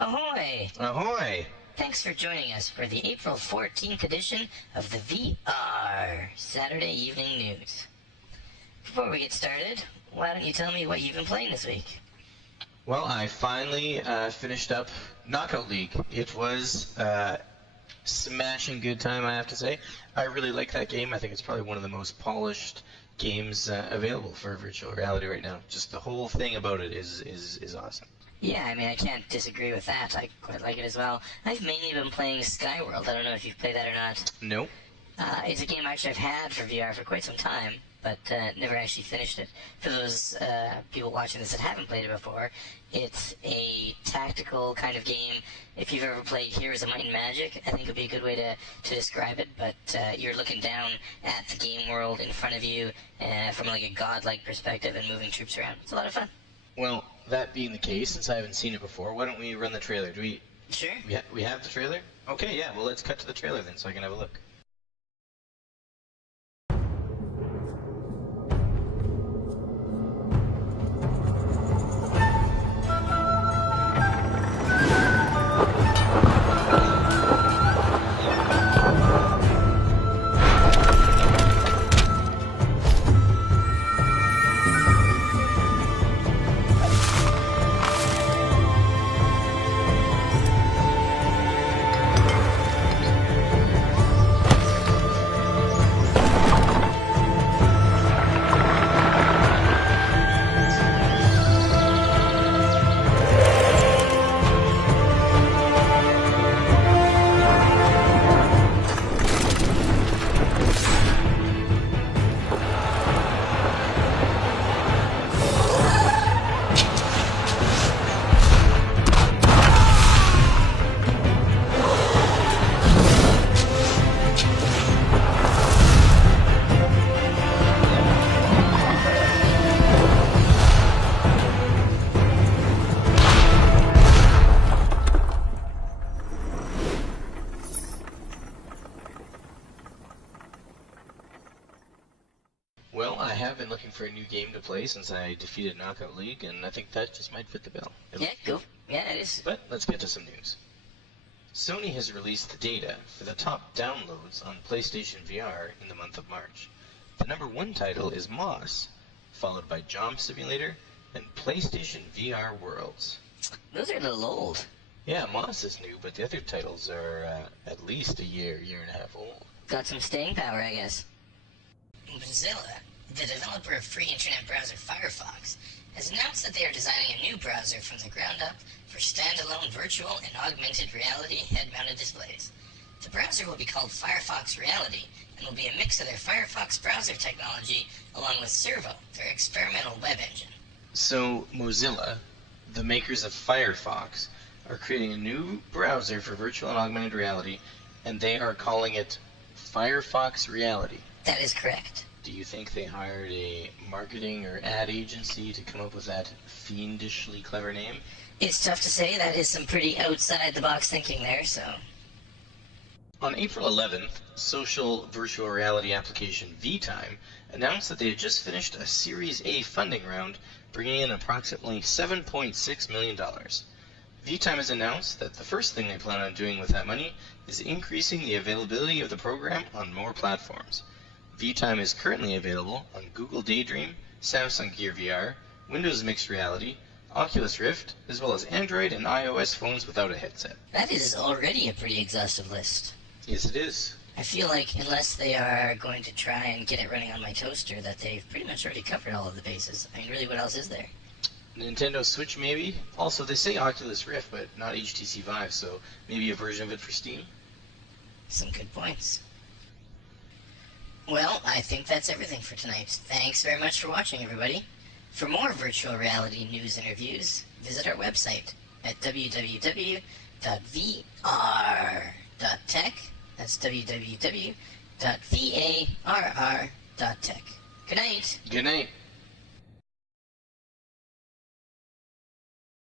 Ahoy! Ahoy! Thanks for joining us for the April 14th edition of the VR Saturday Evening News. Before we get started, why don't you tell me what you've been playing this week? Well, I finally finished up Knockout League. It was smashing good time, I have to say. I really like that game. I think it's probably one of the most polished games available for virtual reality right now. Just the whole thing about it is awesome. Yeah, I mean, I can't disagree with that. I quite like it as well. I've mainly been playing Skyworld. I don't know if you've played that or not. Nope. It's a game actually I've had for VR for quite some time, but never actually finished it. For those people watching this that haven't played it before, it's a tactical kind of game. If you've ever played Heroes of Might and Magic, I think it would be a good way to describe it, but you're looking down at the game world in front of you from like a godlike perspective and moving troops around. It's a lot of fun. Well, that being the case, since I haven't seen it before, why don't we run the trailer? Do we? Sure. We have the trailer? Okay, yeah, well, let's cut to the trailer then so I can have a look. Well, I have been looking for a new game to play since I defeated Knockout League, and I think that just might fit the bill. Yeah, cool. Yeah, it is. But let's get to some news. Sony has released the data for the top downloads on PlayStation VR in the month of March. The #1 title is Moss, followed by Job Simulator and PlayStation VR Worlds. Those are a little old. Yeah, Moss is new, but the other titles are at least a year and a half old. Got some staying power, I guess. Mozilla, the developer of free internet browser Firefox, has announced that they are designing a new browser from the ground up for standalone virtual and augmented reality head-mounted displays. The browser will be called Firefox Reality and will be a mix of their Firefox browser technology along with Servo, their experimental web engine. So, Mozilla, the makers of Firefox, are creating a new browser for virtual and augmented reality, and they are calling it Firefox Reality. That is correct. Do you think they hired a marketing or ad agency to come up with that fiendishly clever name? It's tough to say. That is some pretty outside-the-box thinking there, so... On April 11th, social virtual reality application VTime announced that they had just finished a Series A funding round, bringing in approximately $7.6 million. VTime has announced that the first thing they plan on doing with that money is increasing the availability of the program on more platforms. VTime is currently available on Google Daydream, Samsung Gear VR, Windows Mixed Reality, Oculus Rift, as well as Android and iOS phones without a headset. That is already a pretty exhaustive list. Yes, it is. I feel like unless they are going to try and get it running on my toaster, that they've pretty much already covered all of the bases. I mean, really, what else is there? Nintendo Switch, maybe? Also, they say Oculus Rift, but not HTC Vive, so maybe a version of it for Steam? Some good points. Well, I think that's everything for tonight. Thanks very much for watching, everybody. For more virtual reality news and reviews, visit our website at www.varr.tech. That's www.varr.tech. Good night. Good night.